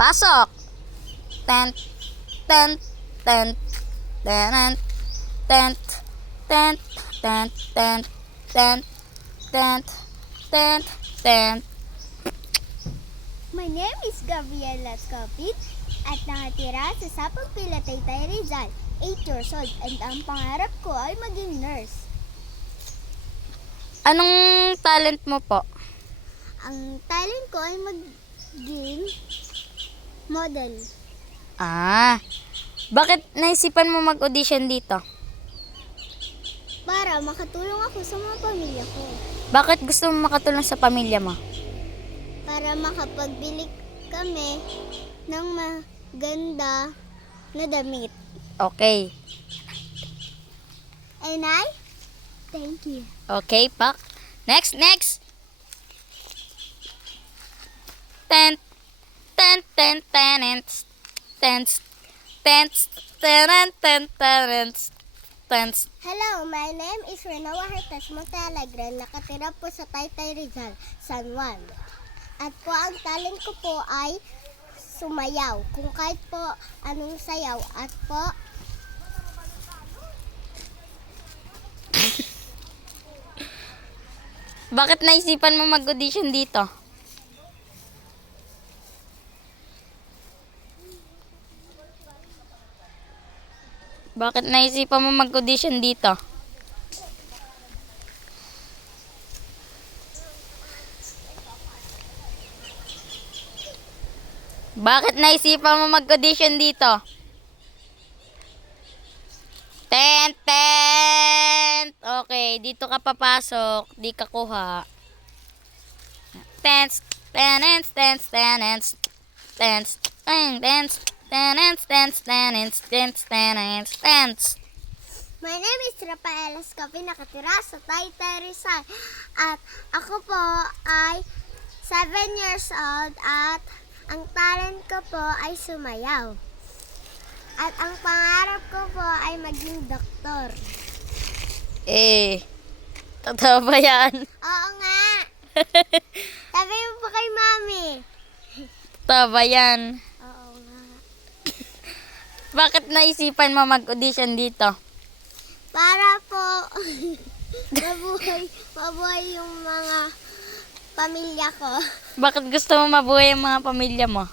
Pasok! Tent, tent, tent, tent, tent, tent, tent, tent, tent, tent, tent, tent. My name is Gabriela Scopit at nakatira sa Sapang Pila, Taytay, Rizal, 8 years old, and ang pangarap ko ay maging nurse. Anong talent mo po? Ang talent ko ay maging model Bakit naisipan mo mag-audition dito? para makatulong ako sa mga pamilya ko. Bakit gusto mo makatulong sa pamilya mo? Para makapagbili kami ng maganda na damit. Okay. And I thank you. Okay, Pak. Next. Tent, tent, tent, tenants, tents, tents, tenant, tent, tenants, tents. Hello, my name is Renoa Hertas Montealegre. Nakatira po sa Taytay, Rizal, San Juan. At po ang talent ko po ay sumayaw. Kung kahit po anong sayaw. At po Bakit naisipan mo mag-audition dito? Bakit naisipan mo mag-audition dito? Bakit naisipan mo mag-audition dito? Tent, tent! Okay, dito ka papasok. Di ka kuha. Tents, tenants, tents, tenants, tents, tents, tenants, tents, tenants, tents, tenants, tents. my name is Rafaela Scopit. Nakatira sa Taytay, Rizal. At ako po ay 7 years old at ang talent ko po ay sumayaw. At ang pangarap ko po ay maging doktor. Totoo ba yan? Oo nga. Sabi mo po kay Mami. Totoo ba yan? Oo nga. Bakit naisipan mo mag-audition dito? Para po mabuhay yung mga pamilya ko. Bakit gusto mo mabuhay ang mga pamilya mo?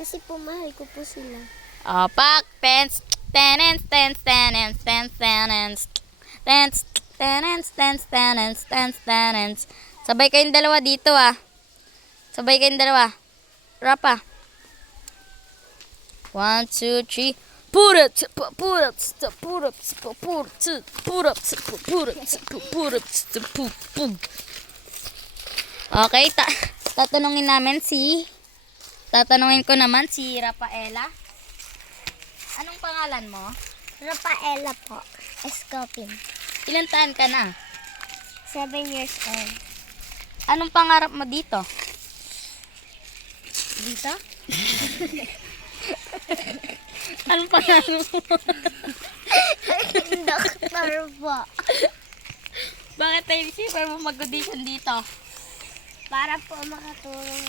Kasi po mahal ko po sila. Pak, tents, tenants, tents, tenants, tents, tenants, tents, tenants, tents, tenants, tents, tenants. Sabay kayong dalawa dito Sabay kayong dalawa. Rapa. 1, 2, 3. Put up, put up, put up, put up, put up, put up, put up. Okay, tatanungin ko naman si Rafaela. Anong pangalan mo? Rafaela po. Escopin. Ilan taon ka na? 7 years old. Anong pangarap mo dito? Dito? Anong pangarap mo? Doktor po. Bakit naisipan mo mag-audition dito? Para po makatulong.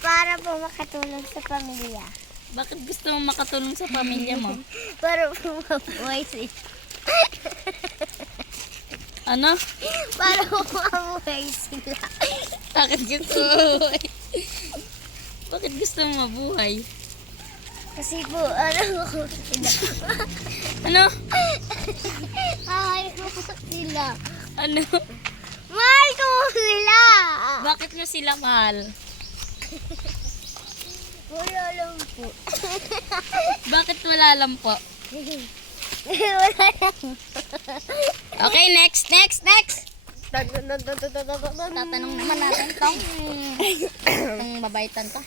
Para po makatulong sa pamilya. Bakit gusto mo makatulong sa pamilya mo? Para po mabuhay sila. Ano? Para po mabuhay sila. Bakit gusto mo mabuhay? Bakit gusto mo mabuhay? Kasi po, ko sila. Ano? Mahal ko po sila. Ano? Mahal ko po sila. Bakit mo sila mahal? Wala lang po. Bakit wala lang po? Wala lang. Okay, next. Tatanong naman natin tong babaitan to.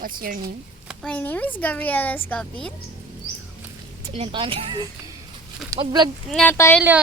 What's your name? My name is Gabriela Scopit. Ilan taon? Mag-vlog nga tayo, Leon.